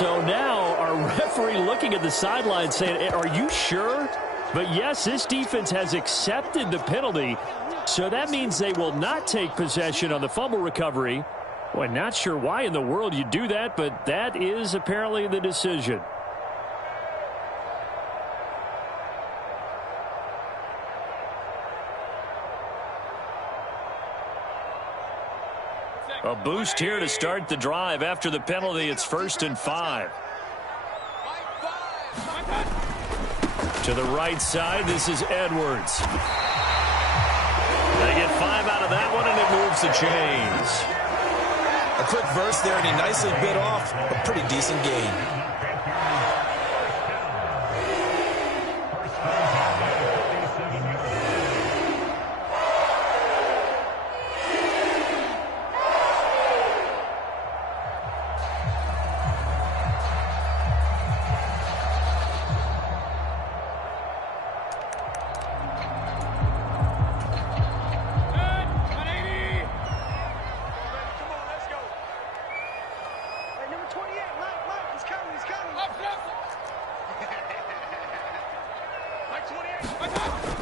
So now our referee looking at the sideline saying, are you sure? But yes, this defense has accepted the penalty. So that means they will not take possession on the fumble recovery. Boy, not sure why in the world you do that, but that is apparently the decision. A boost here to start the drive. After the penalty, it's 1st and 5. To the right side, this is Edwards. They get 5 out of that one, and it moves the chains. A quick burst there, and he nicely bit off a pretty decent gain.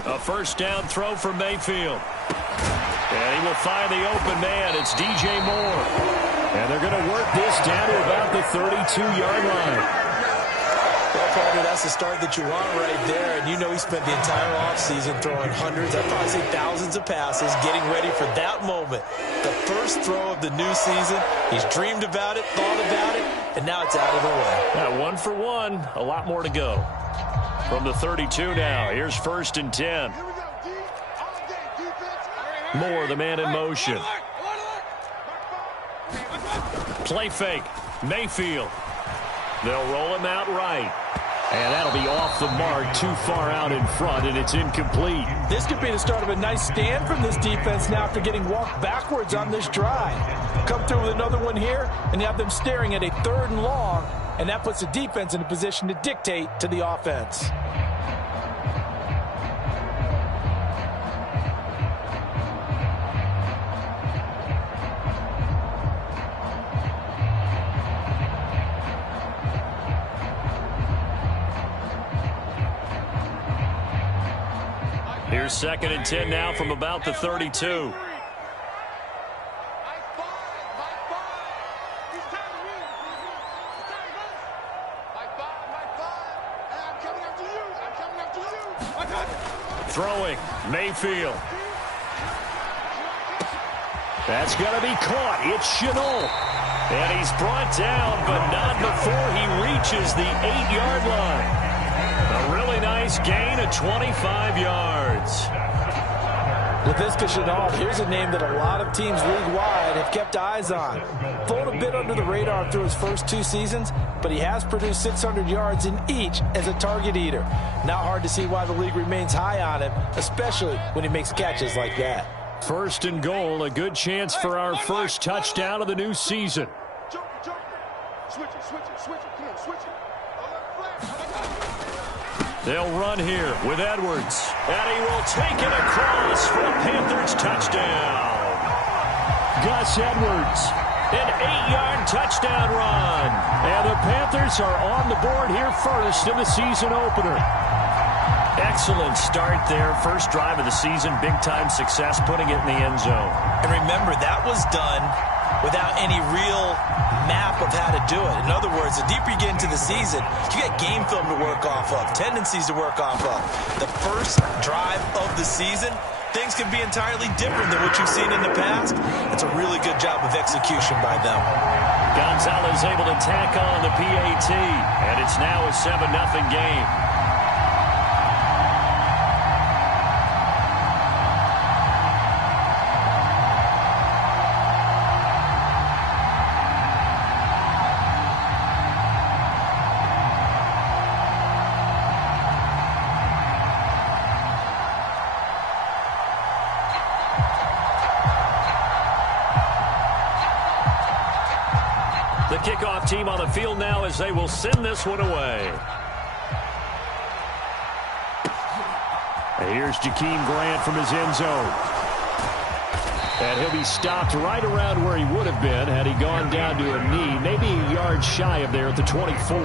A first down throw for Mayfield. And he will find the open man. It's DJ Moore. And they're going to work this down to about the 32-yard line. Well, partner, that's the start that you want right there. And you know he spent the entire offseason throwing hundreds, I'd probably say thousands of passes, getting ready for that moment. The first throw of the new season. He's dreamed about it, thought about it, and now it's out of the way. Yeah, 1 for 1. A lot more to go. From the 32 now, here's 1st and 10. Moore, the man in motion. Play fake. Mayfield. They'll roll him out right. And that'll be off the mark, too far out in front, and it's incomplete. This could be the start of a nice stand from this defense now after getting walked backwards on this drive. Come through with another one here, and you have them staring at a 3rd and long, and that puts the defense in a position to dictate to the offense. Here's 2nd and 10 now from about the 32. Throwing, Mayfield. That's going to be caught. It's Shenault. And he's brought down, but not before he reaches the 8-yard line. A really nice gain of 25 yards. Laviska Shenault, here's a name that a lot of teams league-wide have kept eyes on. Flown a bit under the radar through his first 2 seasons, but he has produced 600 yards in each as a target eater. Not hard to see why the league remains high on him, especially when he makes catches like that. 1st and goal, a good chance for our first touchdown of the new season. They'll run here with Edwards. And he will take it across for a Panthers touchdown. Gus Edwards, an 8-yard touchdown run. And the Panthers are on the board here first in the season opener. Excellent start there. First drive of the season. Big-time success putting it in the end zone. And remember, that was done without any real map of how to do it. In other words, the deeper you get into the season, you get game film to work off of, tendencies to work off of. The first drive of the season, things can be entirely different than what you've seen in the past. It's a really good job of execution by them. Gonzalez able to tack on the PAT, and it's now a 7-0 game. The kickoff team on the field now as they will send this one away. And here's Jakeem Grant from his end zone. And he'll be stopped right around where he would have been had he gone down to a knee, maybe a yard shy of there at the 24.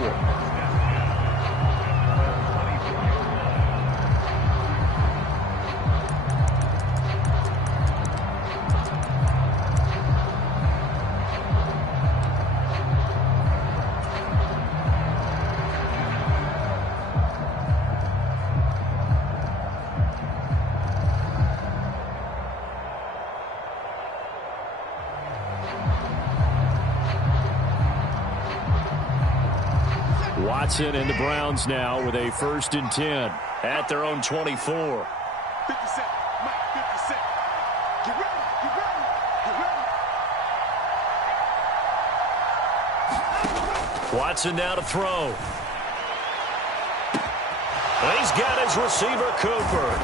Watson and the Browns now with a 1st and 10 at their own 24. 50 Cent, Mike, 50 Cent. Get ready, get ready, get ready. Watson now to throw. He's got his receiver, Cooper.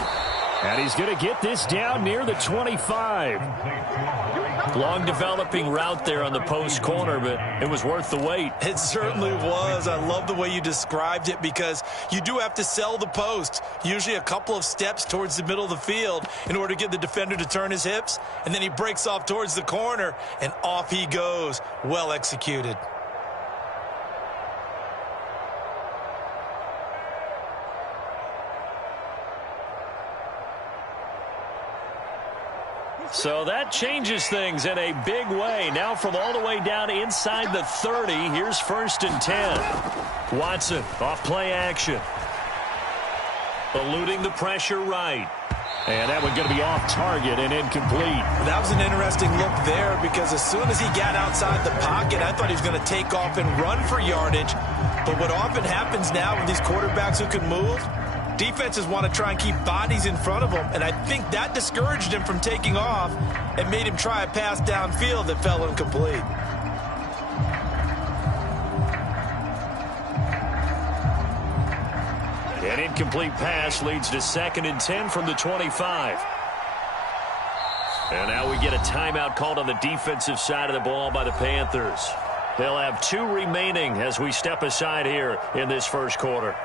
And he's going to get this down near the 25. Long developing route there on the post corner, but it was worth the wait. It certainly was. I love the way you described it because you do have to sell the post. Usually a couple of steps towards the middle of the field in order to get the defender to turn his hips. And then he breaks off towards the corner, and off he goes. Well executed. So that changes things in a big way. Now from all the way down inside the 30, here's 1st and 10. Watson off play action. Eluding the pressure right. And that one going to be off target and incomplete. That was an interesting look there because as soon as he got outside the pocket, I thought he was going to take off and run for yardage. But what often happens now with these quarterbacks who can move, defenses want to try and keep bodies in front of them, and I think that discouraged him from taking off and made him try a pass downfield that fell incomplete. An incomplete pass leads to 2nd and 10 from the 25. And now we get a timeout called on the defensive side of the ball by the Panthers. They'll have 2 remaining as we step aside here in this first quarter.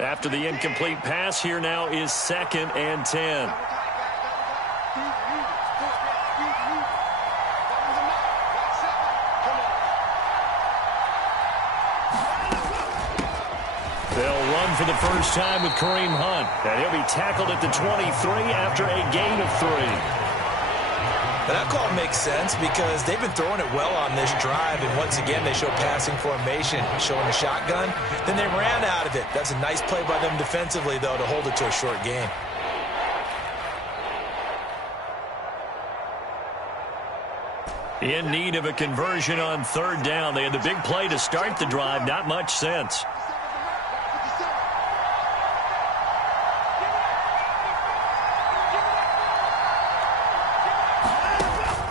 After the incomplete pass, here now is 2nd and 10. They'll run for the first time with Kareem Hunt, and he'll be tackled at the 23 after a gain of 3. But that call makes sense because they've been throwing it well on this drive, and once again they show passing formation, showing a shotgun. Then they ran out of it. That's a nice play by them defensively, though, to hold it to a short gain. In need of a conversion on 3rd down. They had the big play to start the drive. Not much sense.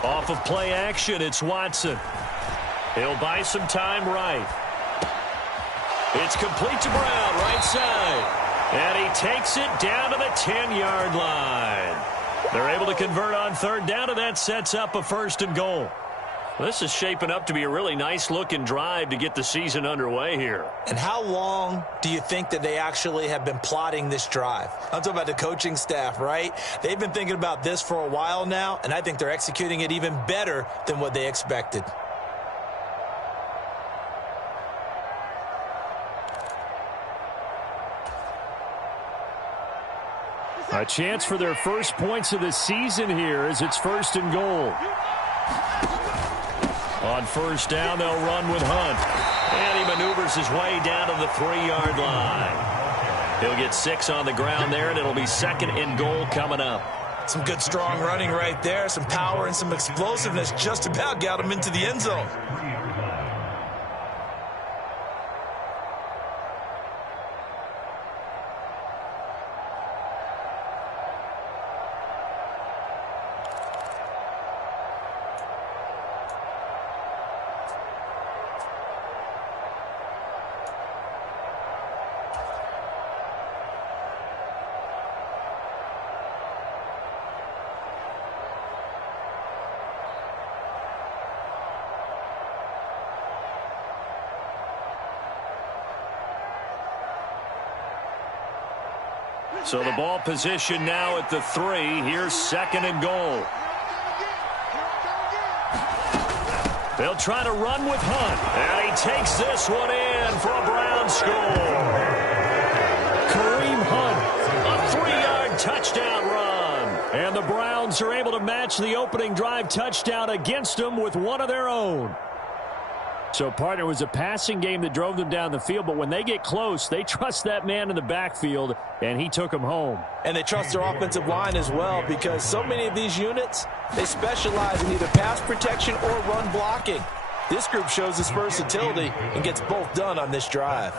Off of play action, it's Watson. He'll buy some time right. It's complete to Brown, right side. And he takes it down to the 10-yard line. They're able to convert on 3rd down, and that sets up a 1st and goal. This is shaping up to be a really nice-looking drive to get the season underway here. And how long do you think that they actually have been plotting this drive? I'm talking about the coaching staff, right? They've been thinking about this for a while now, and I think they're executing it even better than what they expected. A chance for their first points of the season here as it's 1st and goal. On 1st down, they'll run with Hunt. And he maneuvers his way down to the 3-yard line. He'll get 6 on the ground there, and it'll be 2nd and goal coming up. Some good, strong running right there. Some power and some explosiveness just about got him into the end zone. So the ball position now at the 3. Here's 2nd and goal. They'll try to run with Hunt. And he takes this one in for a Brown score. Kareem Hunt, a 3-yard touchdown run. And the Browns are able to match the opening drive touchdown against them with one of their own. So, partner, it was a passing game that drove them down the field, but when they get close, they trust that man in the backfield, and he took them home. And they trust their offensive line as well, because so many of these units, they specialize in either pass protection or run blocking. This group shows its versatility and gets both done on this drive.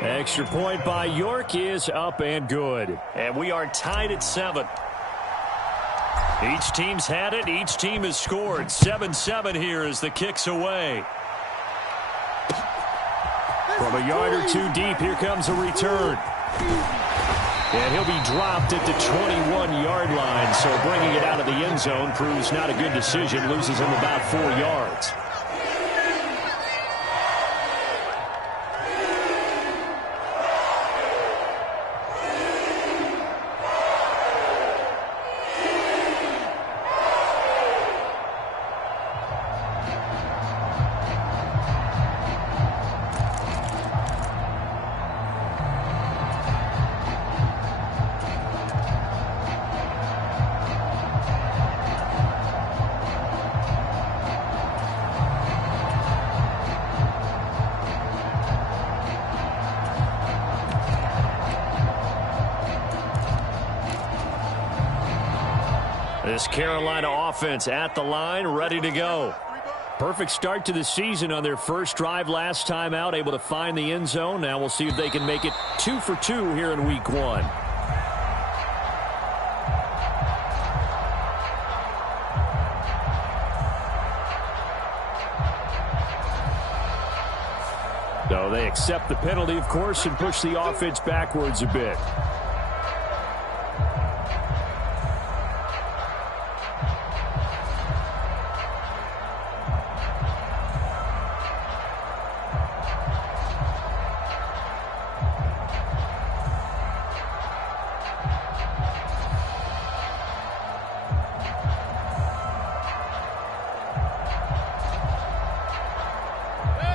Extra point by York is up and good. And we are tied at 7. Each team's had it. Each team has scored. 7-7 here as the kick's away. From a yard or 2 deep, here comes a return. And he'll be dropped at the 21-yard line, so bringing it out of the end zone proves not a good decision, loses him about 4 yards. This Carolina offense at the line, ready to go. Perfect start to the season on their first drive last time out, able to find the end zone. Now we'll see if they can make it 2 for 2 here in week 1. So they accept the penalty, of course, and push the offense backwards a bit.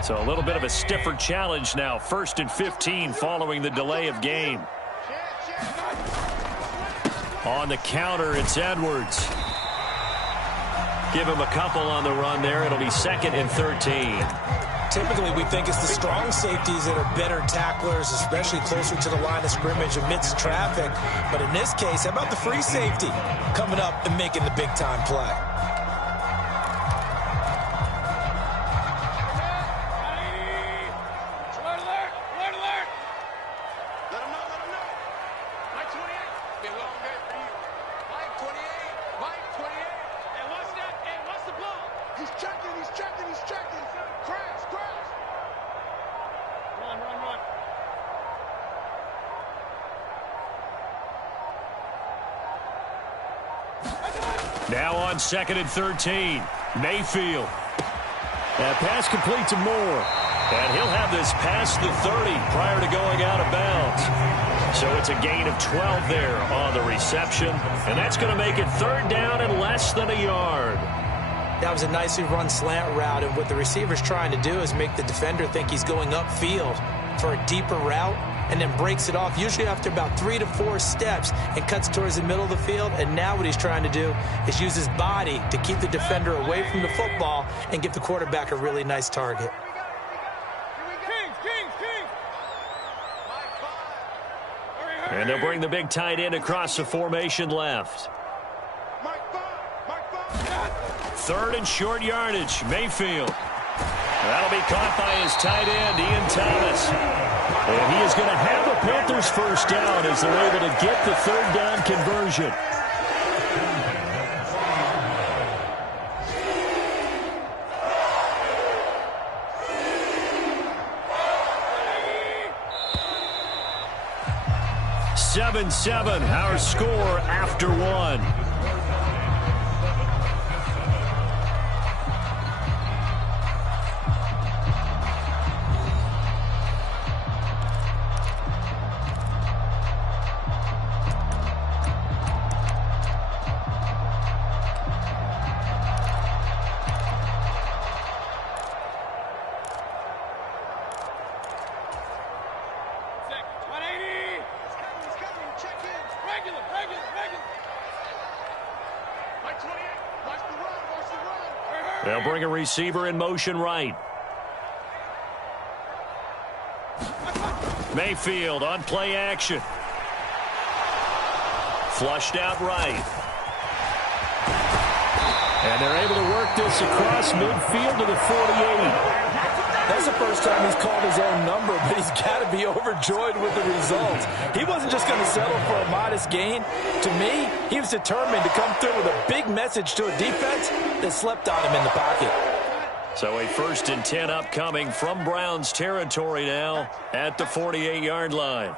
So a little bit of a stiffer challenge now. 1st and 15 following the delay of game. On the counter, it's Edwards. Give him a couple on the run there. It'll be 2nd and 13. Typically, we think it's the strong safeties that are better tacklers, especially closer to the line of scrimmage amidst traffic. But in this case, how about the free safety coming up and making the big-time play? Now on 2nd and 13, Mayfield. That pass complete to Moore. And he'll have this past the 30 prior to going out of bounds. So it's a gain of 12 there on the reception. And that's going to make it 3rd down and less than a yard. That was a nicely run slant route, and what the receiver's trying to do is make the defender think he's going upfield for a deeper route, and then breaks it off, usually after about 3 to 4 steps, and cuts towards the middle of the field. And now what he's trying to do is use his body to keep the defender away from the football and give the quarterback a really nice target. And they'll bring the big tight end across the formation left. 3rd and short yardage, Mayfield. That'll be caught by his tight end, Ian Thomas. And he is going to have the Panthers first down as they're able to get the 3rd down conversion. (7-7) our score after 1. They'll bring a receiver in motion right. Mayfield on play action. Flushed out right. And they're able to work this across midfield to the 48. That's the first time he's called his own number, but he's got to be overjoyed with the results. He wasn't just going to settle for a modest gain. To me, he was determined to come through with a big message to a defense that slept on him in the pocket. So a 1st and 10 upcoming from Browns territory now at the 48-yard line.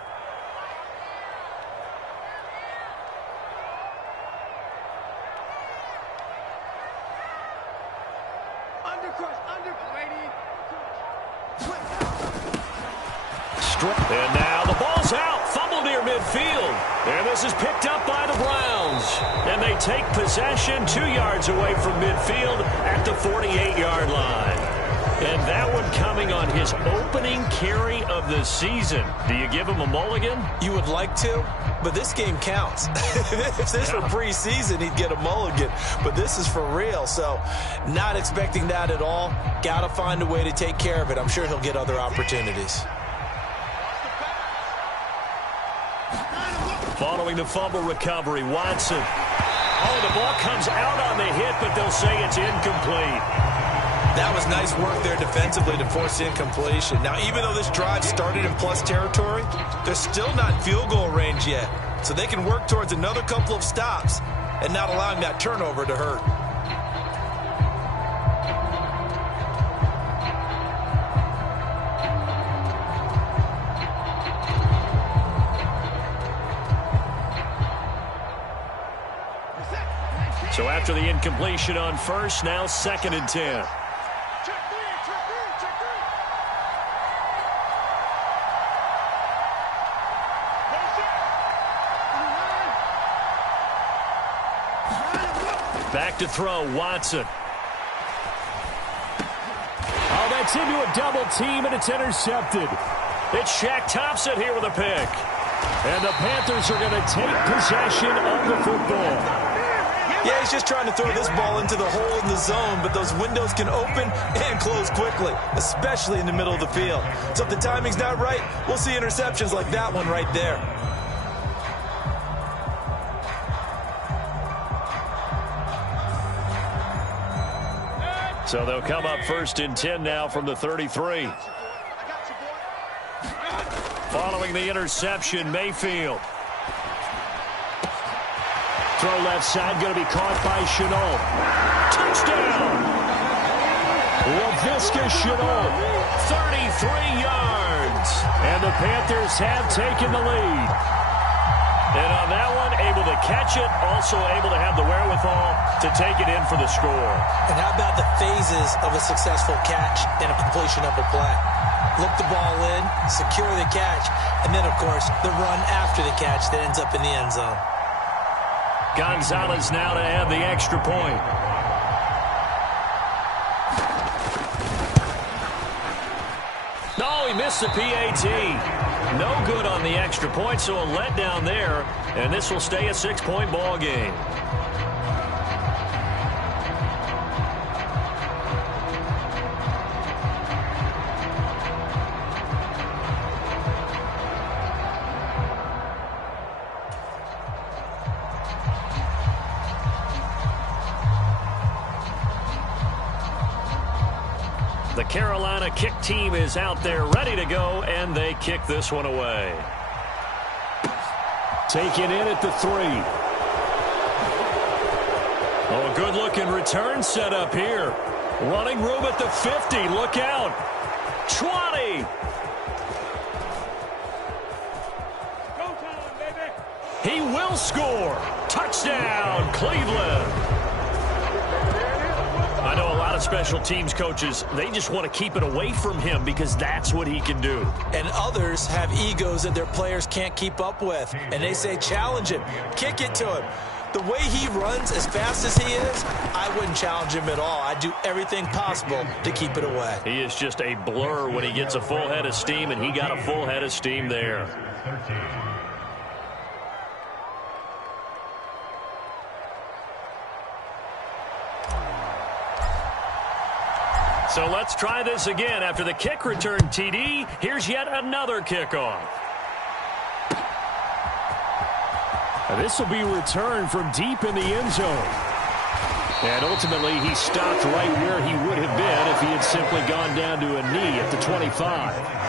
And now the ball's out. Fumble near midfield. And this is picked up by the Browns. And they take possession 2 yards away from midfield at the 48-yard line. And that one coming on his opening carry of the season. Do you give him a mulligan? You would like to, but this game counts. If this were preseason, he'd get a mulligan. But this is for real, so not expecting that at all. Got to find a way to take care of it. I'm sure he'll get other opportunities. Following the fumble recovery, Watson. Oh, the ball comes out on the hit, but they'll say it's incomplete. That was nice work there defensively to force incompletion. Now, even though this drive started in plus territory, they're still not field goal range yet. So they can work towards another couple of stops and not allowing that turnover to hurt. So after the incompletion on first, now 2nd and 10. Back to throw, Watson. Oh, that's into a double team, and it's intercepted. It's Shaq Thompson here with a pick. And the Panthers are going to take possession of the football. Yeah, he's just trying to throw this ball into the hole in the zone, but those windows can open and close quickly, especially in the middle of the field. So if the timing's not right, we'll see interceptions like that one right there. So they'll come up 1st and 10 now from the 33. Following the interception, Mayfield. Throw left side, going to be caught by Shenault. Touchdown! Laviska Shenault, 33 yards. And the Panthers have taken the lead. And on that one, able to catch it, also able to have the wherewithal to take it in for the score. And how about the phases of a successful catch and a completion of a play? Look the ball in, secure the catch, and then, of course, the run after the catch that ends up in the end zone. Gonzalez now to add the extra point. No, he missed the PAT. No good on the extra point, so a letdown there, and this will stay a 6-point ball game. The Carolina kick team is out there ready to go, and they kick this one away. Taken in at the 3. Oh, a good-looking return set up here. Running room at the 50. Look out. 20. He will score. Touchdown, Cleveland. I know a lot of special teams coaches, they just want to keep it away from him because that's what he can do. And others have egos that their players can't keep up with. And they say, challenge him, kick it to him. The way he runs as fast as he is, I wouldn't challenge him at all. I'd do everything possible to keep it away. He is just a blur when he gets a full head of steam, and he got a full head of steam there. So let's try this again. After the kick return TD, here's yet another kickoff. This will be returned from deep in the end zone. And ultimately, he stopped right where he would have been if he had simply gone down to a knee at the 25.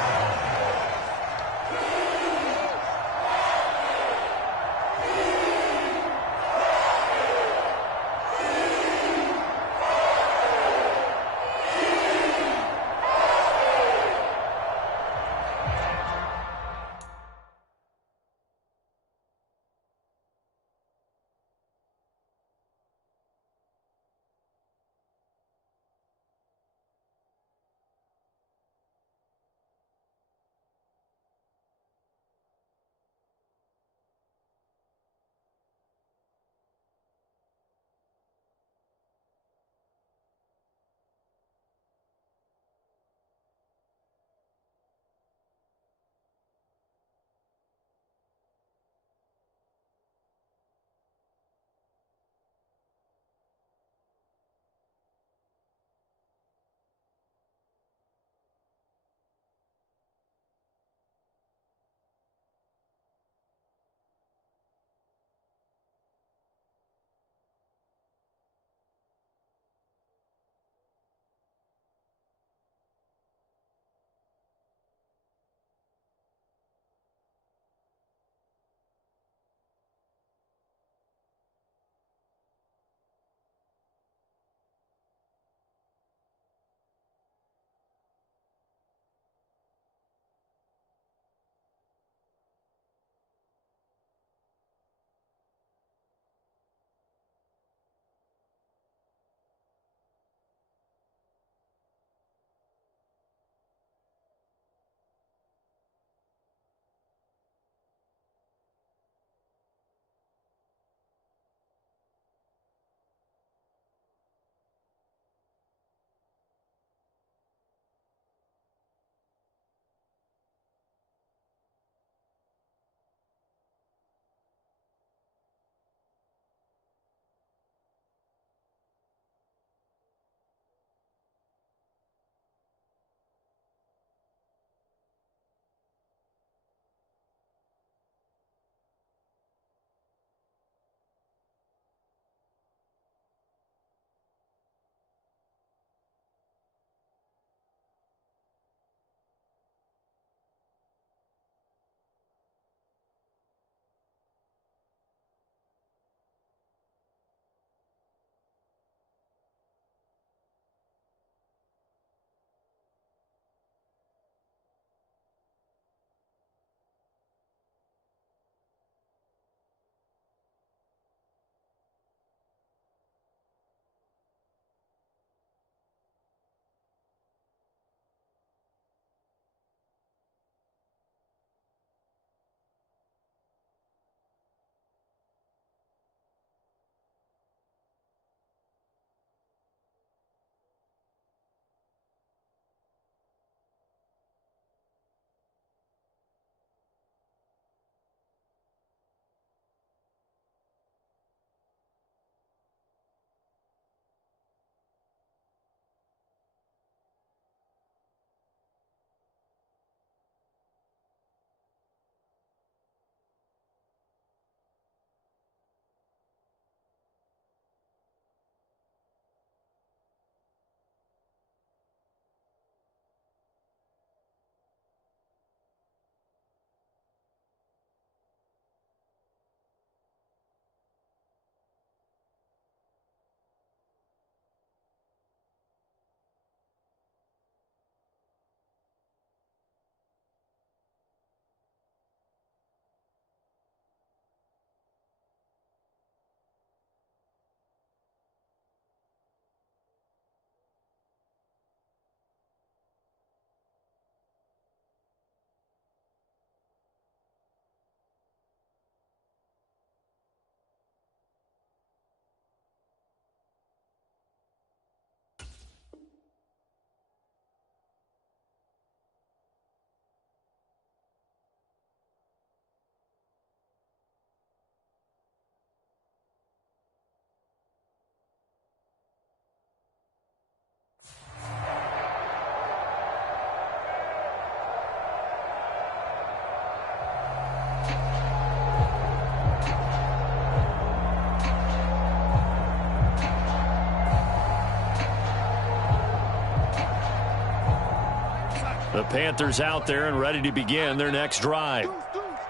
The Panthers out there and ready to begin their next drive.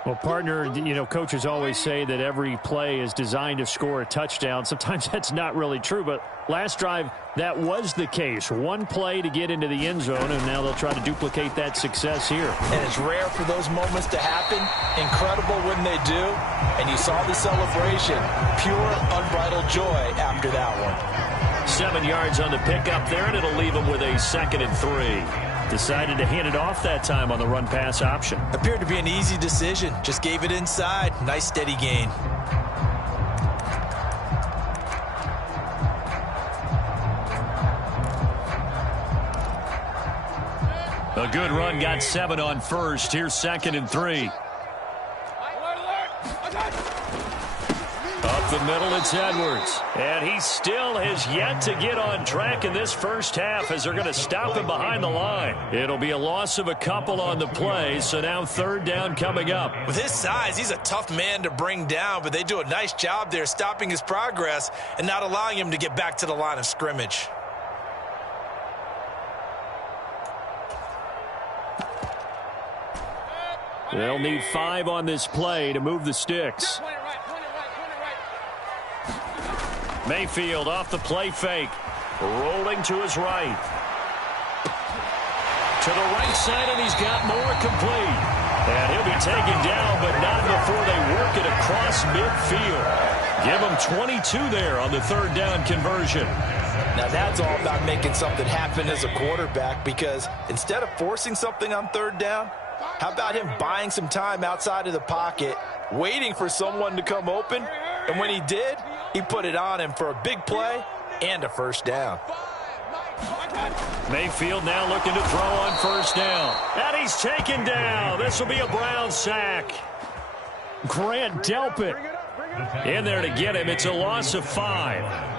Well, partner, you know, coaches always say that every play is designed to score a touchdown. Sometimes that's not really true, but last drive, that was the case. One play to get into the end zone, and now they'll try to duplicate that success here. And it's rare for those moments to happen. Incredible when they do. And you saw the celebration. Pure, unbridled joy after that one. 7 yards on the pickup there, and it'll leave them with a 2nd and 3. Decided to hand it off that time on the run-pass option. Appeared to be an easy decision. Just gave it inside. Nice steady gain. A good run, got 7 on first. Here's 2nd and 3. Up the middle, it's Edwards. And he still has yet to get on track in this first half as they're going to stop him behind the line. It'll be a loss of a couple on the play, so now 3rd down coming up. With his size, he's a tough man to bring down, but they do a nice job there stopping his progress and not allowing him to get back to the line of scrimmage. They'll need 5 on this play to move the sticks. Mayfield off the play fake. Rolling to his right. To the right side, and he's got more complete. And he'll be taken down, but not before they work it across midfield. Give him 22 there on the 3rd down conversion. Now that's all about making something happen as a quarterback, because instead of forcing something on 3rd down, how about him buying some time outside of the pocket, waiting for someone to come open, and when he did, he put it on him for a big play and a 1st down. Mayfield now looking to throw on 1st down. And he's taken down. This will be a Brown sack. Grant Delpit in there to get him. It's a loss of 5.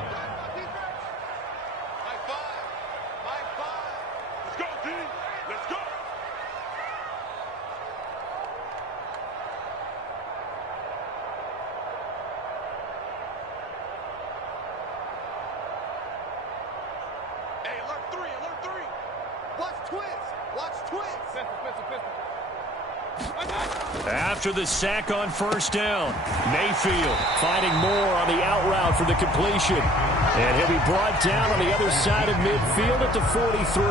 After the sack on 1st down, Mayfield finding more on the out route for the completion. And he'll be brought down on the other side of midfield at the 43.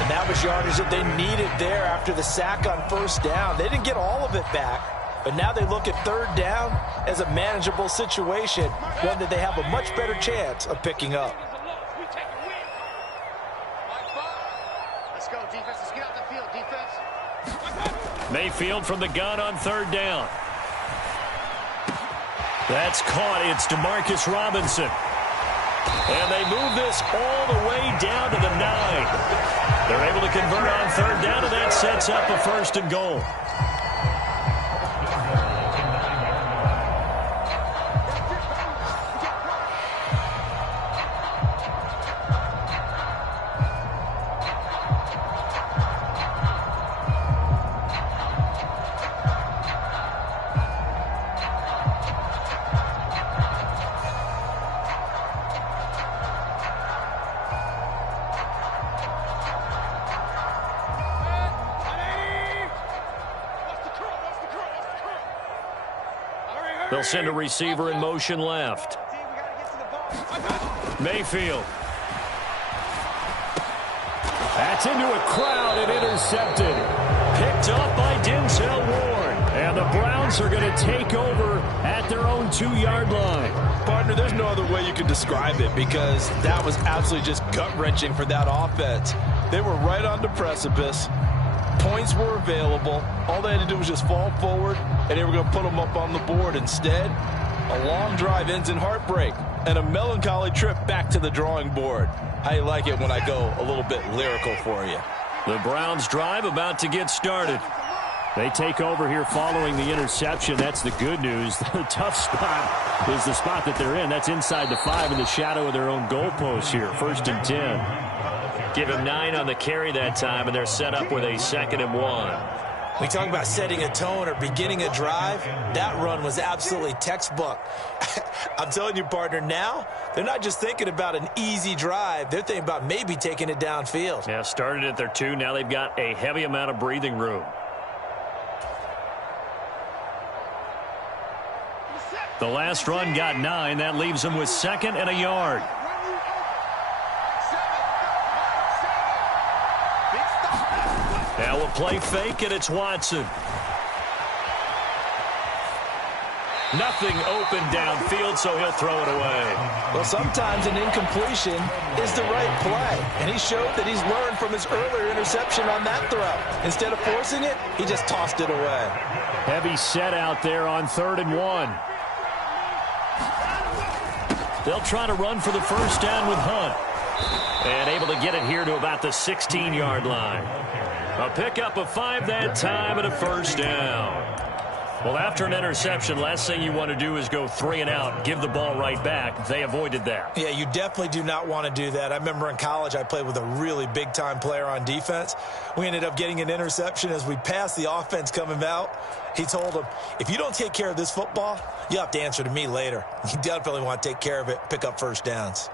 And that was yardage that they needed there after the sack on 1st down. They didn't get all of it back, but now they look at 3rd down as a manageable situation, one that they have a much better chance of picking up. Let's go, defense. Let's get out the field, defense. Mayfield from the gun on 3rd down. That's caught. It's Demarcus Robinson. And they move this all the way down to the 9. They're able to convert on 3rd down, and that sets up a 1st and goal. They'll send a receiver in motion left. Mayfield. That's into a crowd and intercepted. Picked up by Denzel Ward. And the Browns are going to take over at their own 2-yard line. Partner, there's no other way you can describe it, because that was absolutely just gut-wrenching for that offense. They were right on the precipice. Points were available. All they had to do was just fall forward, and they were going to put them up on the board. Instead, a long drive ends in heartbreak and a melancholy trip back to the drawing board. I like it when I go a little bit lyrical for you. The Browns drive about to get started. They take over here following the interception. That's the good news. The tough spot is the spot that they're in. That's inside the 5 in the shadow of their own goalpost here. 1st and 10. Give him 9 on the carry that time, and they're set up with a 2nd and 1. We talk about setting a tone or beginning a drive. That run was absolutely textbook. I'm telling you, partner, now they're not just thinking about an easy drive. They're thinking about maybe taking it downfield. Yeah, started at their 2. Now they've got a heavy amount of breathing room. The last run got 9. That leaves them with 2nd and a yard. Now we'll play fake, and it's Watson. Nothing open downfield, so he'll throw it away. Well, sometimes an incompletion is the right play, and he showed that he's learned from his earlier interception on that throw. Instead of forcing it, he just tossed it away. Heavy set out there on 3rd and 1. They'll try to run for the first down with Hunt. And able to get it here to about the 16-yard line. A pickup of 5 that time and a first down. Well, after an interception, last thing you want to do is go 3 and out, give the ball right back. They avoided that. Yeah, you definitely do not want to do that. I remember in college I played with a really big-time player on defense. We ended up getting an interception as we passed the offense coming out. He told him, if you don't take care of this football, you have to answer to me later. You definitely want to take care of it, pick up first downs.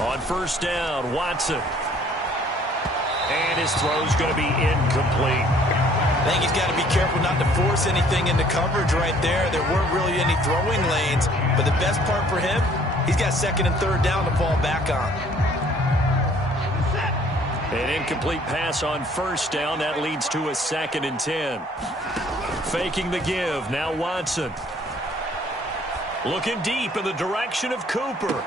On first down, Watson. And his throw's going to be incomplete. I think he's got to be careful not to force anything into coverage right there. There weren't really any throwing lanes. But the best part for him, he's got 2nd and 3rd down to fall back on. An incomplete pass on first down. That leads to a 2nd and 10. Faking the give. Now Watson. Looking deep in the direction of Cooper.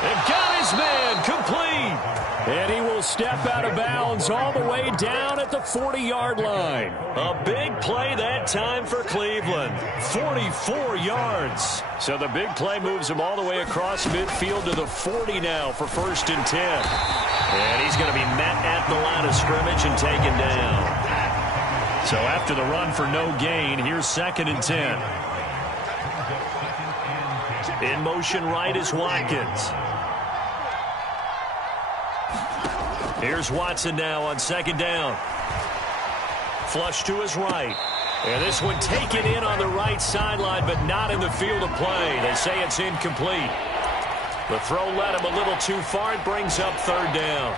And got his man complete. And he will step out of bounds all the way down at the 40-yard line. A big play that time for Cleveland. 44 yards. So the big play moves him all the way across midfield to the 40 now for 1st and 10. And he's going to be met at the line of scrimmage and taken down. So after the run for no gain, here's 2nd and 10. In motion right is Watkins. Here's Watson now on 2nd down. Flush to his right. And this one taken in on the right sideline, but not in the field of play. They say it's incomplete. The throw led him a little too far. It brings up 3rd down.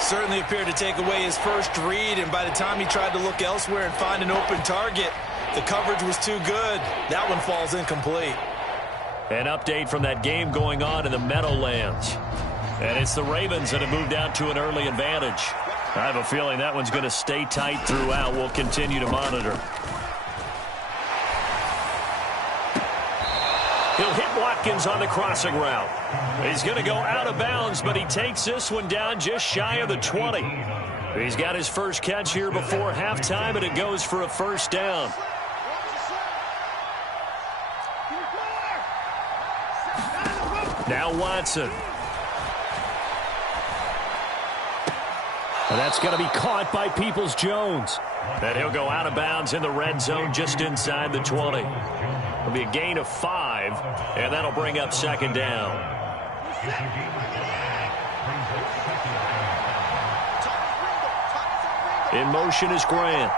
Certainly appeared to take away his first read, and by the time he tried to look elsewhere and find an open target, the coverage was too good. That one falls incomplete. An update from that game going on in the Meadowlands. And it's the Ravens that have moved out to an early advantage. I have a feeling that one's going to stay tight throughout. We'll continue to monitor. He'll hit Watkins on the crossing route. He's going to go out of bounds, but he takes this one down just shy of the 20. He's got his first catch here before halftime, and it goes for a first down. Now Watson. And that's going to be caught by Peoples-Jones. And he'll go out of bounds in the red zone just inside the 20. It'll be a gain of 5, and that'll bring up 2nd down. In motion is Grant.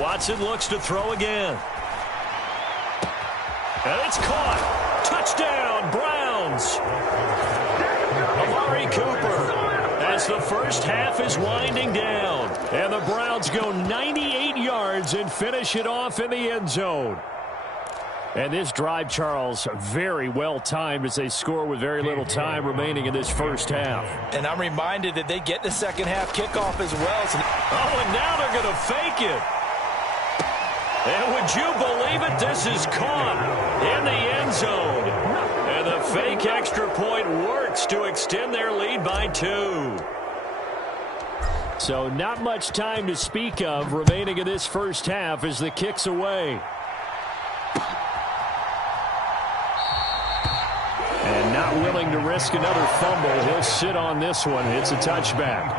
Watson looks to throw again. And it's caught. Touchdown, Browns. Amari Cooper. As the first half is winding down. And the Browns go 98 yards and finish it off in the end zone. And this drive, Charles, very well timed as they score with very little time remaining in this first half. And I'm reminded that they get the second half kickoff as well. So and now they're going to fake it. And would you believe it? This is caught in the end zone. And the fake extra point works to extend their lead by 2. So not much time to speak of remaining in this first half as the kick's away. And not willing to risk another fumble. He'll sit on this one. It's a touchback.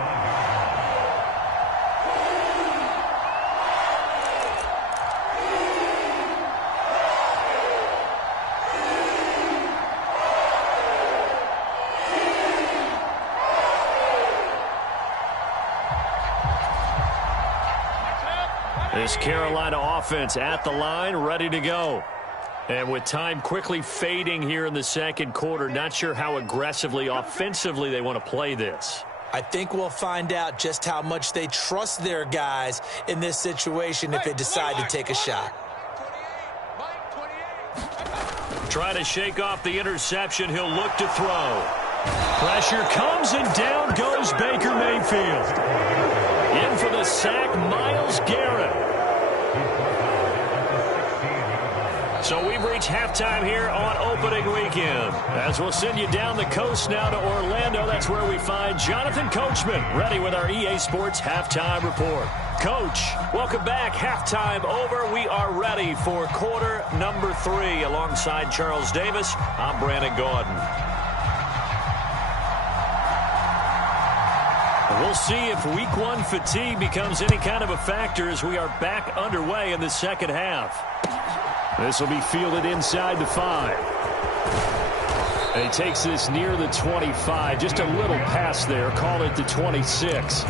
This Carolina offense at the line, ready to go. And with time quickly fading here in the second quarter, not sure how aggressively, offensively they want to play this. I think we'll find out just how much they trust their guys in this situation if they decide to take a shot. Try to shake off the interception. He'll look to throw. Pressure comes, and down goes Baker Mayfield. In for the sack, Myles Garrett. So we've reached halftime here on opening weekend. As we'll send you down the coast now to Orlando, that's where we find Jonathan Coachman, ready with our EA Sports Halftime Report. Coach, welcome back. Halftime over. We are ready for quarter number 3. Alongside Charles Davis, I'm Brandon Gaudin. We'll see if week 1 fatigue becomes any kind of a factor as we are back underway in the second half. This will be fielded inside the 5. And he takes this near the 25. Just a little pass there. Call it the 26.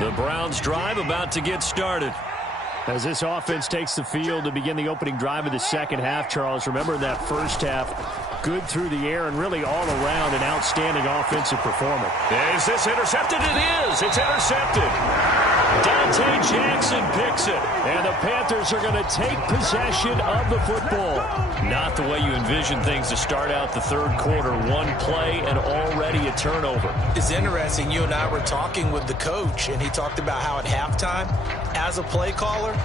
The Browns drive about to get started. As this offense takes the field to begin the opening drive of the second half, Charles, remember in that first half, good through the air and really all around an outstanding offensive performance. Is this intercepted? It is. It's intercepted. Dante Jackson picks it, and the Panthers are going to take possession of the football. Not the way you envision things to start out the third quarter. One play and already a turnover. It's interesting. You and I were talking with the coach, and he talked about how at halftime, as a play caller,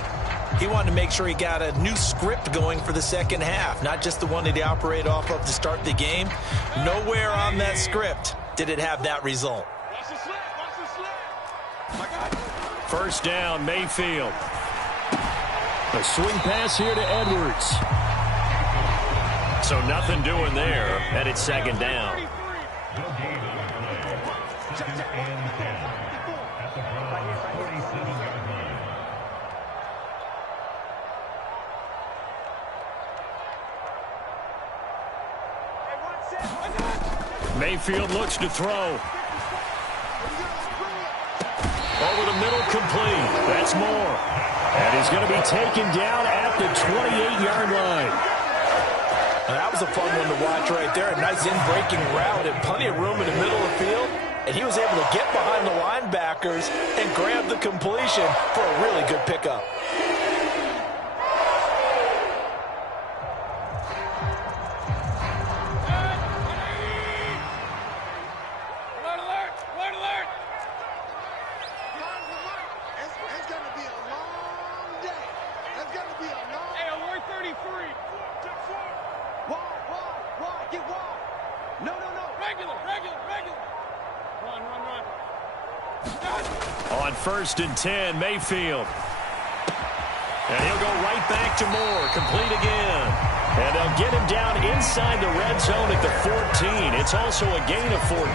he wanted to make sure he got a new script going for the second half, not just the one that he operated off of to start the game. Nowhere on that script did it have that result. First down, Mayfield. A swing pass here to Edwards. So nothing doing there, and it's second down. Mayfield looks to throw. Over the middle, complete. That's Moore. And he's going to be taken down at the 28-yard line. Now, that was a fun one to watch right there. A nice in-breaking route and plenty of room in the middle of the field. And he was able to get behind the linebackers and grab the completion for a really good pickup. On 1st and 10, Mayfield. And he'll go right back to Moore. Complete again. And they'll get him down inside the red zone at the 14. It's also a gain of 14.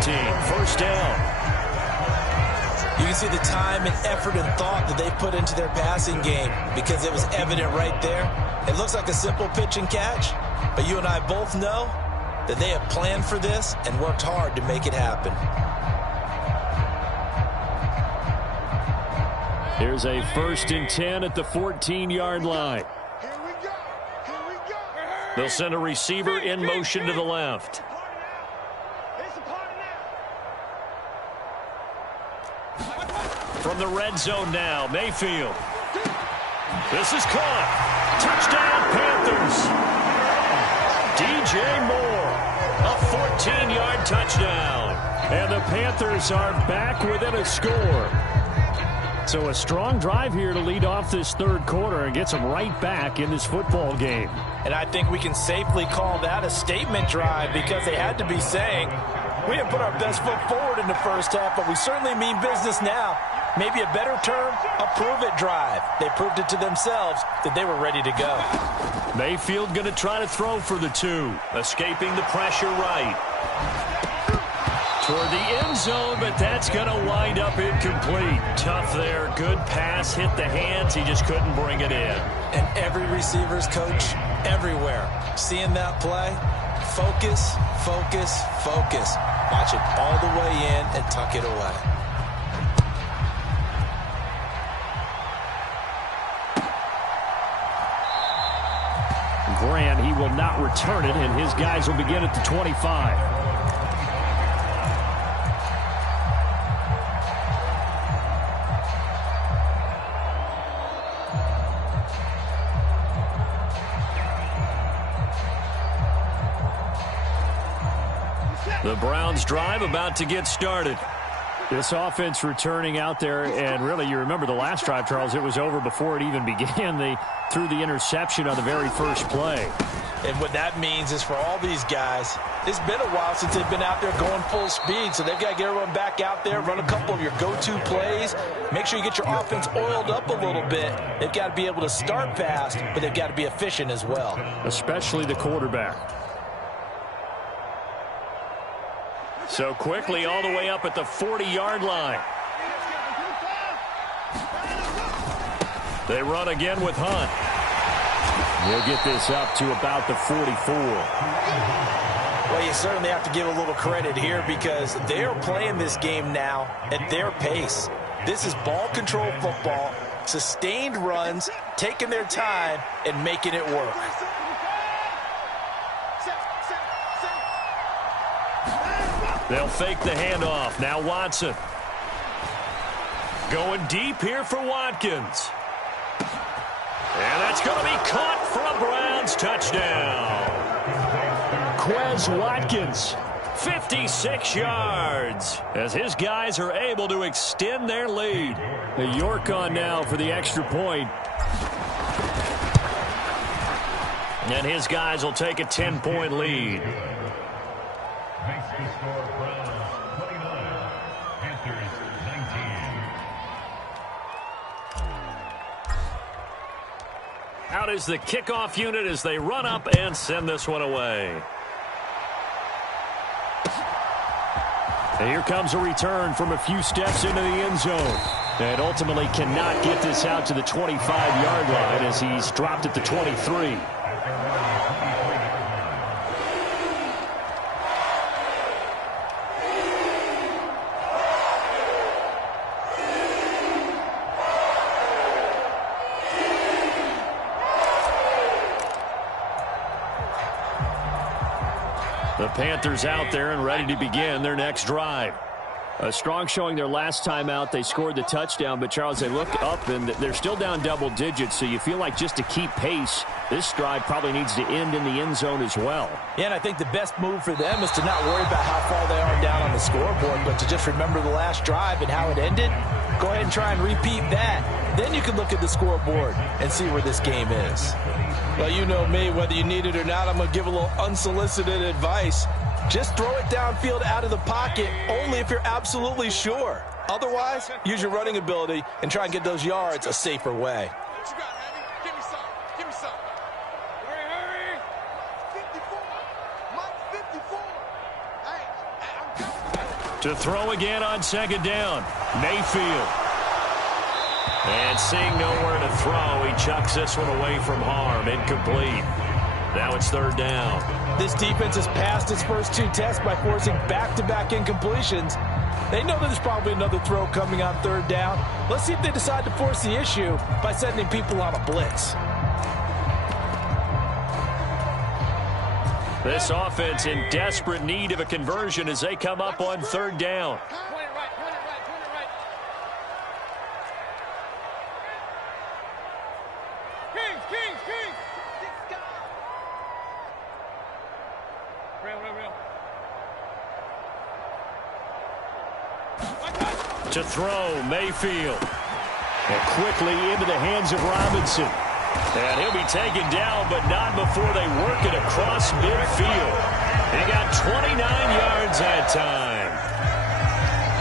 First down. You can see the time and effort and thought that they put into their passing game because it was evident right there. It looks like a simple pitch and catch, but you and I both know that they have planned for this and worked hard to make it happen. Here's a 1st and 10 at the 14-yard line. They'll send a receiver in motion to the left. From the red zone now, Mayfield. This is caught. Touchdown, Panthers. DJ Moore, a 14-yard touchdown. And the Panthers are back within a score. So a strong drive here to lead off this third quarter and gets them right back in this football game. And I think we can safely call that a statement drive because they had to be saying, we didn't put our best foot forward in the first half, but we certainly mean business now. Maybe a better term, a prove-it drive. They proved it to themselves that they were ready to go. Mayfield going to try to throw for the 2. Escaping the pressure right. Toward the end zone, but that's going to wind up incomplete. Tough there. Good pass. Hit the hands. He just couldn't bring it in. And every receiver's coach everywhere. Seeing that play, focus, focus, focus. Watch it all the way in and tuck it away. Grant, he will not return it, and his guys will begin at the 25. The Browns drive about to get started. This offense returning out there, and really, you remember the last drive, Charles, it was over before it even began. They threw the interception on the very first play. And what that means is for all these guys, it's been a while since they've been out there going full speed, so they've got to get everyone back out there, run a couple of your go-to plays, make sure you get your offense oiled up a little bit. They've got to be able to start fast, but they've got to be efficient as well. Especially the quarterback. So quickly all the way up at the 40-yard line. They run again with Hunt. We'll get this up to about the 44. Well, you certainly have to give a little credit here because they're playing this game now at their pace. This is ball control football, sustained runs, taking their time, and making it work. They'll fake the handoff. Now Watson. Going deep here for Watkins. And that's going to be caught for a Browns touchdown. Quez Watkins, 56 yards, as his guys are able to extend their lead. York on now for the extra point. And his guys will take a 10-point lead. Makes the score Browns 29, Panthers 19. Out is the kickoff unit as they run up and send this one away. And here comes a return from a few steps into the end zone. And ultimately cannot get this out to the 25-yard line as he's dropped at the 23. The Panthers out there and ready to begin their next drive. A strong showing their last time out. They scored the touchdown, but, Charles, they look up, and they're still down double digits, so you feel like just to keep pace, this drive probably needs to end in the end zone as well. Yeah, and I think the best move for them is to not worry about how far they are down on the scoreboard, but to just remember the last drive and how it ended. Go ahead and try and repeat that. Then you can look at the scoreboard and see where this game is. Well, you know me, whether you need it or not, I'm going to give a little unsolicited advice. Just throw it downfield out of the pocket only if you're absolutely sure. Otherwise, use your running ability and try and get those yards a safer way. What you got, Heavy? Give me some. Give me some. Hurry, hurry. 54. Mike, 54. Hey, I'm going. To throw again on second down. Mayfield. And seeing nowhere to throw, he chucks this one away from harm. Incomplete. Now it's third down. This defense has passed its first two tests by forcing back-to-back incompletions. They know that there's probably another throw coming on third down. Let's see if they decide to force the issue by sending people on a blitz. This offense in desperate need of a conversion as they come up on third down. To throw, Mayfield. And quickly into the hands of Robinson. And he'll be taken down, but not before they work it across midfield. He got 29 yards that time.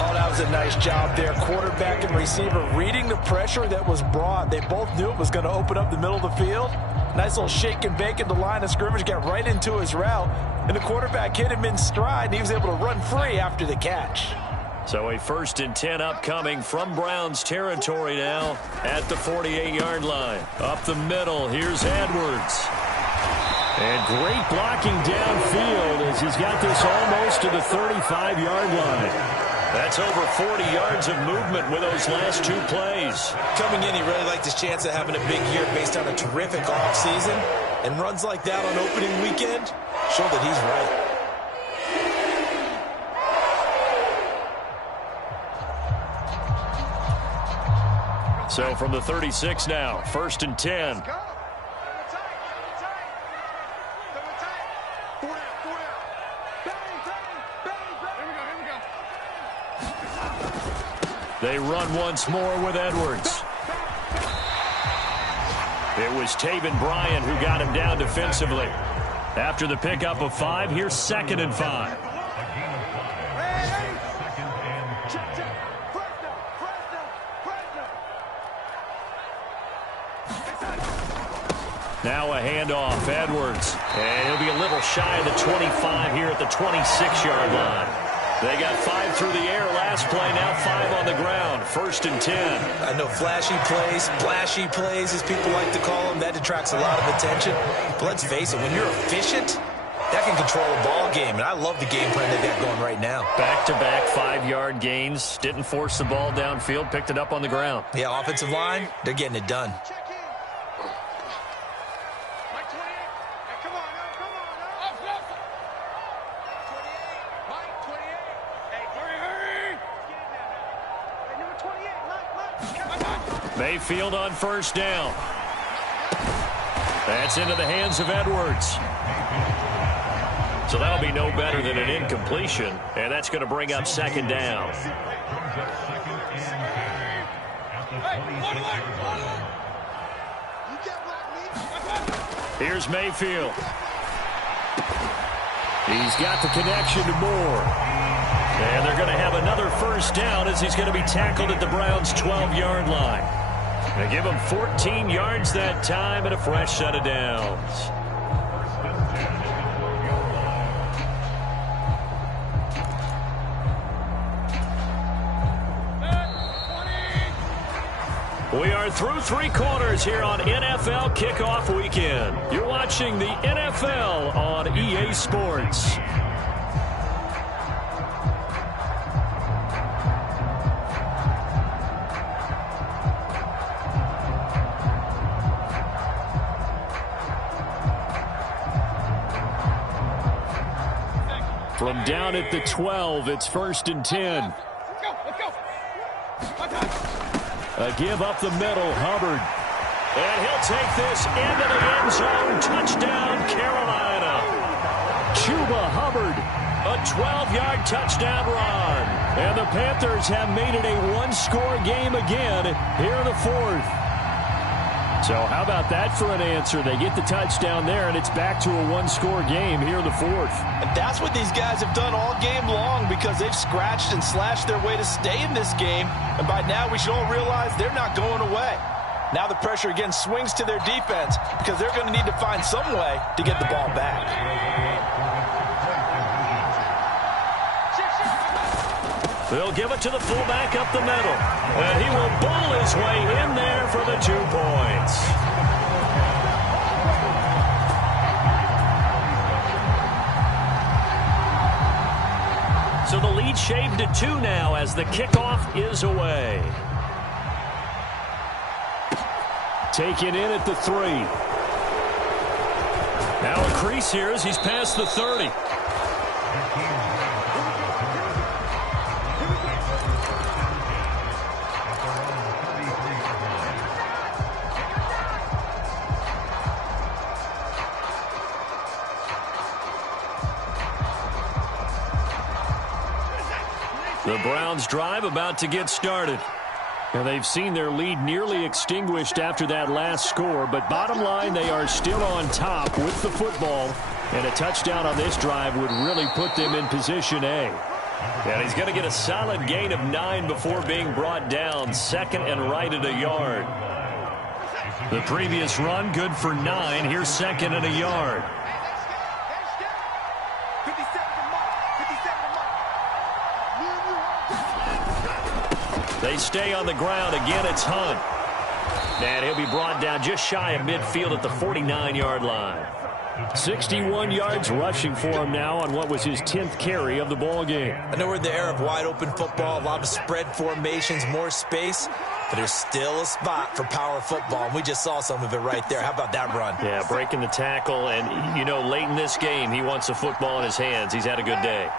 Oh, that was a nice job there. Quarterback and receiver reading the pressure that was brought. They both knew it was going to open up the middle of the field. Nice little shake and bake at the line of scrimmage, got right into his route, and the quarterback hit him in stride, and he was able to run free after the catch. So a 1st and 10 upcoming from Browns territory now at the 48-yard line. Up the middle, here's Edwards. And great blocking downfield as he's got this almost to the 35-yard line. That's over 40 yards of movement with those last 2 plays. Coming in, he really liked his chance of having a big year based on a terrific offseason. And runs like that on opening weekend show that he's right. So from the 36 now, 1st and 10. They run once more with Edwards. It was Taven Bryan who got him down defensively. After the pickup of 5, here's 2nd and 5. Now a handoff, Edwards. And he'll be a little shy of the 25 here at the 26-yard line. They got 5 through the air last play, now 5 on the ground. 1st and 10. I know flashy plays, splashy plays, as people like to call them, that detracts a lot of attention. But let's face it, when you're efficient, that can control a ball game. And I love the game plan they've got going right now. Back-to-back 5-yard gains. Didn't force the ball downfield, picked it up on the ground. Yeah, offensive line, they're getting it done. Mayfield on 1st down. That's into the hands of Edwards. So that'll be no better than an incompletion, and that's going to bring up 2nd down. Here's Mayfield. He's got the connection to Moore. And they're going to have another 1st down as he's going to be tackled at the Browns' 12-yard line. They give him 14 yards that time and a fresh set of downs. We are through 3 quarters here on NFL Kickoff Weekend. You're watching the NFL on EA Sports. From down at the 12, it's 1st and 10. A give up the middle, Hubbard. And he'll take this into the end zone. Touchdown, Carolina. Chuba Hubbard, a 12-yard touchdown run. And the Panthers have made it a 1-score game again here in the 4th. So how about that for an answer? They get the touchdown there, and it's back to a 1-score game here in the 4th. And that's what these guys have done all game long because they've scratched and slashed their way to stay in this game. And by now, we should all realize they're not going away. Now the pressure again swings to their defense because they're going to need to find some way to get the ball back. They'll give it to the fullback up the middle. And he will bowl his way in there for the 2 points. So the lead shaved to 2 now as the kickoff is away. Taken in at the 3. Now a crease here as he's past the 30. The Browns drive about to get started. Now they've seen their lead nearly extinguished after that last score, but bottom line, they are still on top with the football, and a touchdown on this drive would really put them in position A. And he's going to get a solid gain of 9 before being brought down, 2nd and right at a yard. The previous run, good for 9. Here's second and a yard. They stay on the ground. Again, it's Hunt. And he'll be brought down just shy of midfield at the 49-yard line. 61 yards rushing for him now on what was his 10th carry of the ball game. I know we're in the era of wide-open football, a lot of spread formations, more space, but there's still a spot for power football, and we just saw some of it right there. How about that run? Yeah, breaking the tackle, and, you know, late in this game, he wants the football in his hands. He's had a good day.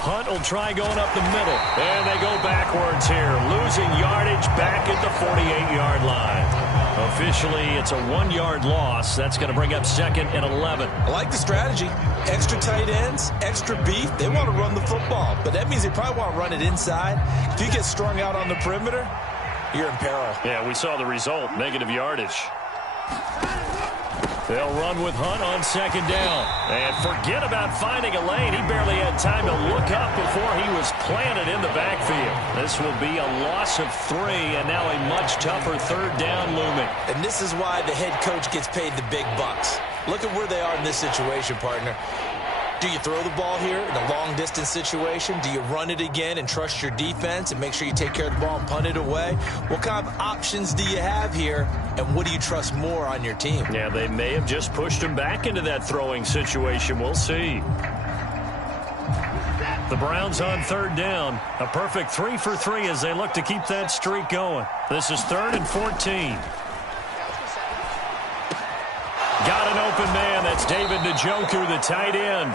Hunt will try going up the middle. And they go backwards here. Losing yardage back at the 48-yard line. Officially, it's a 1-yard loss. That's going to bring up second and 11. I like the strategy. Extra tight ends, extra beef. They want to run the football, but that means they probably want to run it inside. If you get strung out on the perimeter, you're in peril. Yeah, we saw the result. Negative yardage. They'll run with Hunt on second down. And forget about finding a lane. He barely had time to look up before he was planted in the backfield. This will be a loss of 3, and now a much tougher third down looming. And this is why the head coach gets paid the big bucks. Look at where they are in this situation, partner. Do you throw the ball here in a long-distance situation? Do you run it again and trust your defense and make sure you take care of the ball and punt it away? What kind of options do you have here, and what do you trust more on your team? Yeah, they may have just pushed him back into that throwing situation. We'll see. The Browns on third down. A perfect 3 for 3 as they look to keep that streak going. This is 3rd and 14. Got an open man. That's David Njoku, the tight end.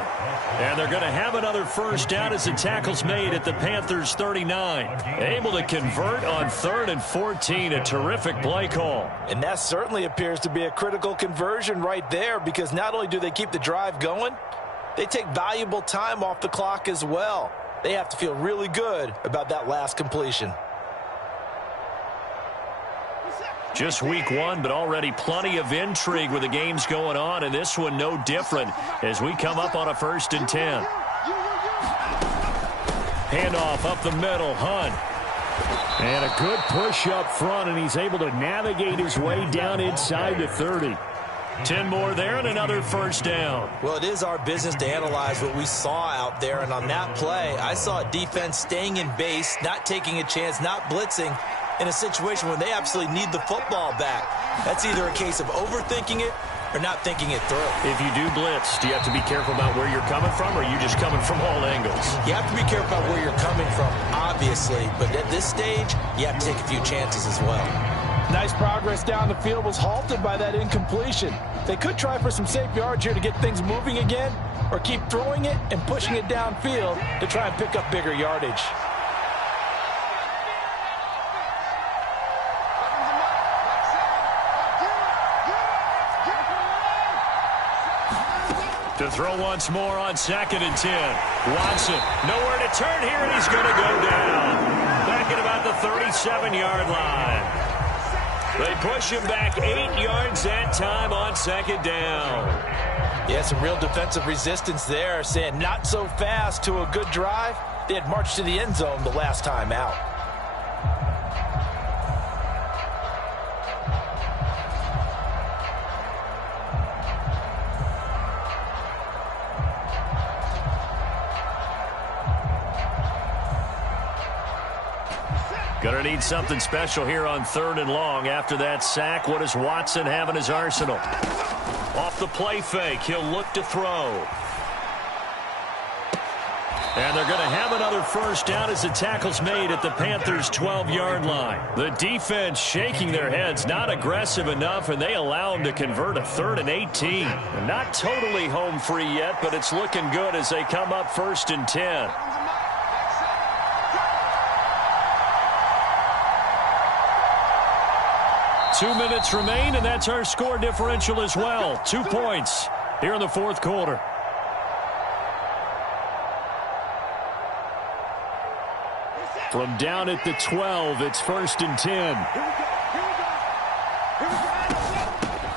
And they're going to have another first down as the tackle's made at the Panthers' 39. Able to convert on 3rd and 14. A terrific play call. And that certainly appears to be a critical conversion right there, because not only do they keep the drive going, they take valuable time off the clock as well. They have to feel really good about that last completion. Just week 1, but already plenty of intrigue with the games going on, and this one no different as we come up on a 1st and 10. Handoff up the middle, Hunt. And a good push up front, and he's able to navigate his way down inside the 30. 10 more there and another first down. Well, it is our business to analyze what we saw out there, and on that play, I saw a defense staying in base, not taking a chance, not blitzing, in a situation where they absolutely need the football back. That's either a case of overthinking it or not thinking it through. If you do blitz, do you have to be careful about where you're coming from, or are you just coming from all angles? You have to be careful about where you're coming from, obviously, but at this stage, you have to take a few chances as well. Nice progress down the field was halted by that incompletion. They could try for some safe yards here to get things moving again, or keep throwing it and pushing it downfield to try and pick up bigger yardage. To throw once more on 2nd and 10. Watson, nowhere to turn here, and he's going to go down. Back at about the 37-yard line. They push him back 8 yards that time on 2nd down. Yeah, some real defensive resistance there, saying not so fast to a good drive. They had marched to the end zone the last time out. Going to need something special here on 3rd and long. After that sack, what does Watson have in his arsenal? Off the play fake, he'll look to throw. And they're going to have another first down as the tackle's made at the Panthers' 12-yard line. The defense shaking their heads, not aggressive enough, and they allow them to convert a 3rd and 18. Not totally home free yet, but it's looking good as they come up 1st and 10. Two minutes remain, and that's our score differential as well. 2 points here in the 4th quarter. From down at the 12, it's 1st and 10.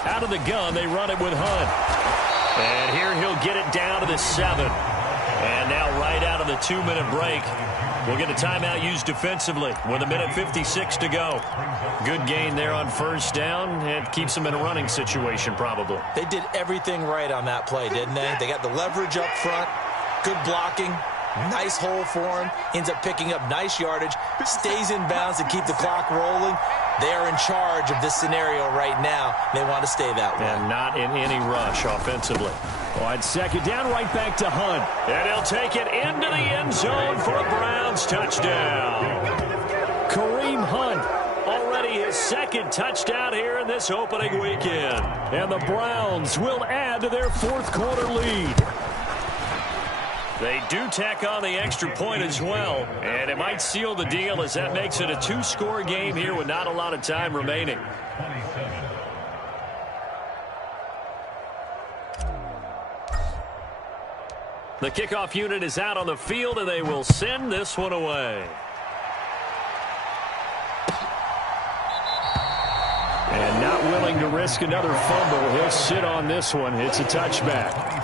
Out of the gun, they run it with Hunt. And here he'll get it down to the 7. And now right out of the 2-minute break, we'll get a timeout used defensively with 1:56 to go. Good gain there on first down. It keeps them in a running situation probably. They did everything right on that play, didn't they? They got the leverage up front, good blocking, nice hole for him, ends up picking up nice yardage, stays in bounds to keep the clock rolling. They are in charge of this scenario right now. They want to stay that way. And not in any rush offensively. On second down, right back to Hunt. And he'll take it into the end zone for a Browns touchdown. Kareem Hunt. Already his second touchdown here in this opening weekend. And the Browns will add to their fourth quarter lead. They do tack on the extra point as well, and it might seal the deal as that makes it a 2-score game here with not a lot of time remaining. 27. The kickoff unit is out on the field, and they will send this one away. And not willing to risk another fumble. He'll sit on this one. It's a touchback.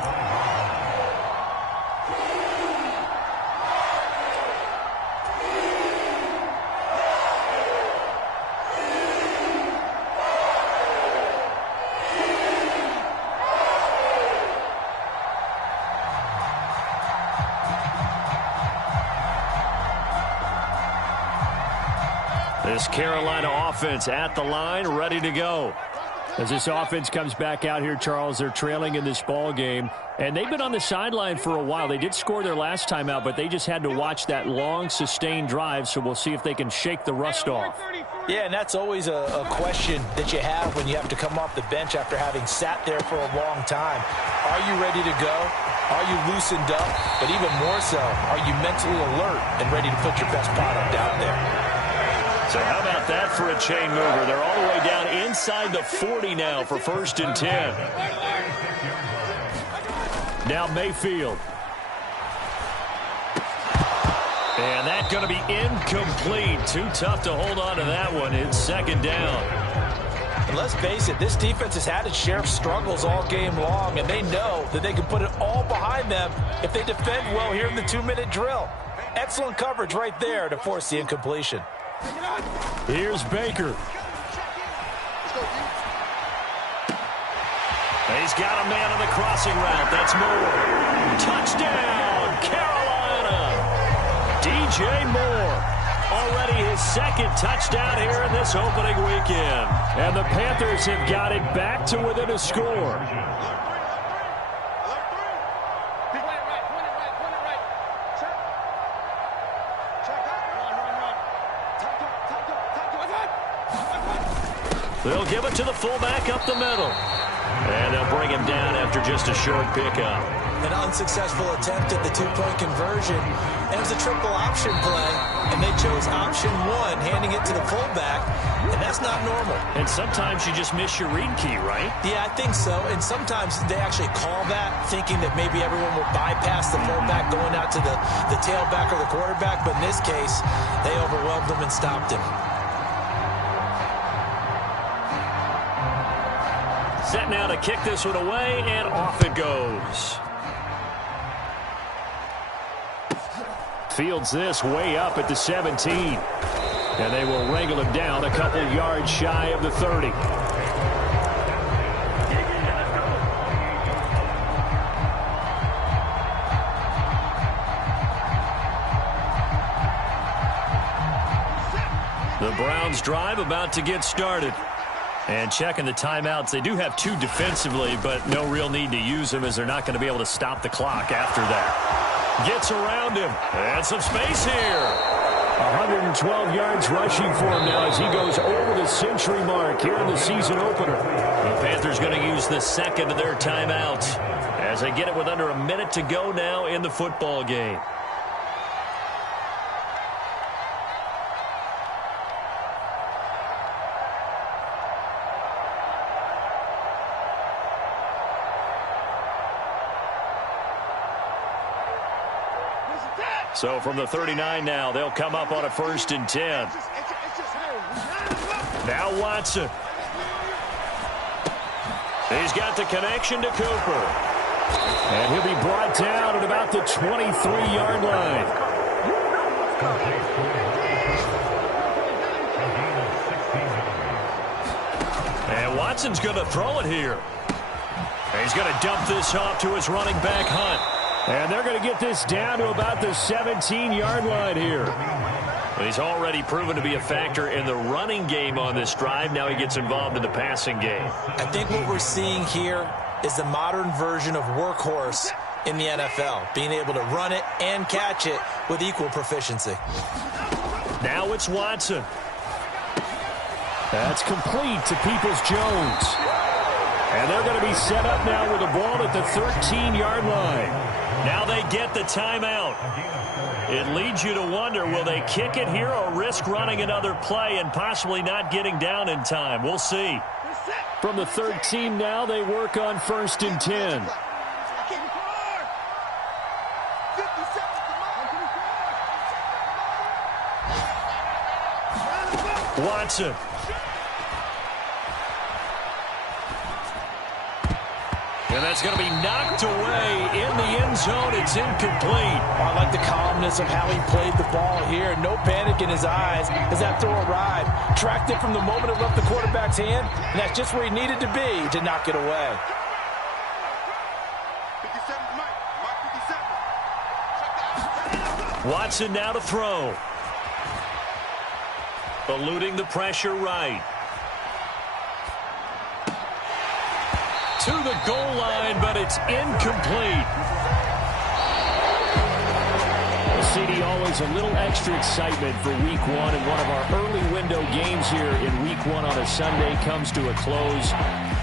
This Carolina offense at the line, ready to go. As this offense comes back out here, Charles, they're trailing in this ball game. And they've been on the sideline for a while. They did score their last time out, but they just had to watch that long, sustained drive. So we'll see if they can shake the rust off. Yeah, and that's always a question that you have when you have to come off the bench after having sat there for a long time. Are you ready to go? Are you loosened up? But even more so, are you mentally alert and ready to put your best product out there? So how about that for a chain mover? They're all the way down inside the 40 now for 1st and 10. Now Mayfield. And that's going to be incomplete. Too tough to hold on to that one. It's 2nd down. And let's face it, this defense has had its share of struggles all game long, and they know that they can put it all behind them if they defend well here in the 2-minute drill. Excellent coverage right there to force the incompletion. Here's Baker. He's got a man on the crossing route. That's Moore. Touchdown, Carolina. DJ Moore. Already his 2nd touchdown here in this opening weekend. And the Panthers have got it back to within a score. They'll give it to the fullback up the middle. And they'll bring him down after just a short pickup. An unsuccessful attempt at the 2-point conversion. And it was a triple option play, and they chose option 1, handing it to the fullback, and that's not normal. And sometimes you just miss your read key, right? Yeah, I think so. And sometimes they actually call that, thinking that maybe everyone will bypass the fullback going out to the tailback or the quarterback. But in this case, they overwhelmed him and stopped him. Set now to kick this one away, and off it goes. Fields this way up at the 17. And they will wrangle him down a couple yards shy of the 30. The Browns drive about to get started. And checking the timeouts, they do have 2 defensively, but no real need to use them as they're not going to be able to stop the clock after that. Gets around him, and some space here. 112 yards rushing for him now as he goes over the century mark here in the season opener. The Panthers going to use the 2nd of their timeouts as they get it with under a minute to go now in the football game. So from the 39 now, they'll come up on a 1st and 10. Now Watson. He's got the connection to Cooper. And he'll be brought down at about the 23-yard line. And Watson's going to throw it here. He's going to dump this off to his running back, Hunt. And they're going to get this down to about the 17-yard line here. He's already proven to be a factor in the running game on this drive. Now he gets involved in the passing game. I think what we're seeing here is the modern version of workhorse in the NFL, being able to run it and catch it with equal proficiency. Now it's Watson. That's complete to Peoples-Jones. And they're going to be set up now with the ball at the 13-yard line. Now they get the timeout. It leads you to wonder, will they kick it here or risk running another play and possibly not getting down in time? We'll see. From the 13 now, they work on 1st and 10. Watson. And that's going to be knocked away in the end zone. It's incomplete. I like the calmness of how he played the ball here. No panic in his eyes as that throw arrived. Tracked it from the moment it left the quarterback's hand, and that's just where he needed to be to knock it away. 57, Mike 57. Watson now to throw. Eluding the pressure right. To the goal line, but it's incomplete. CD, always a little extra excitement for Week 1, and one of our early window games here in Week 1 on a Sunday comes to a close.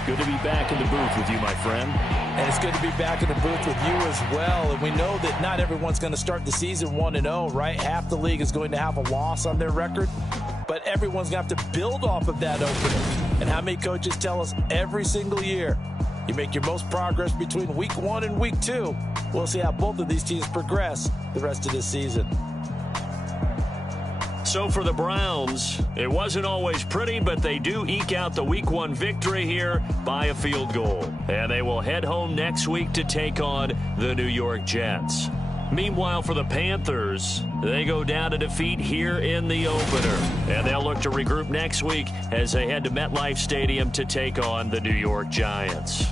Good to be back in the booth with you, my friend. And it's good to be back in the booth with you as well. And we know that not everyone's going to start the season 1-0, right? Half the league is going to have a loss on their record. But everyone's going to have to build off of that opening. And how many coaches tell us every single year, you make your most progress between Week 1 and Week 2. We'll see how both of these teams progress the rest of this season. So for the Browns, it wasn't always pretty, but they do eke out the Week 1 victory here by a field goal. And they will head home next week to take on the New York Jets. Meanwhile, for the Panthers, they go down to defeat here in the opener. And they'll look to regroup next week as they head to MetLife Stadium to take on the New York Giants.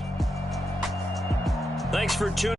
Thanks for tuning in.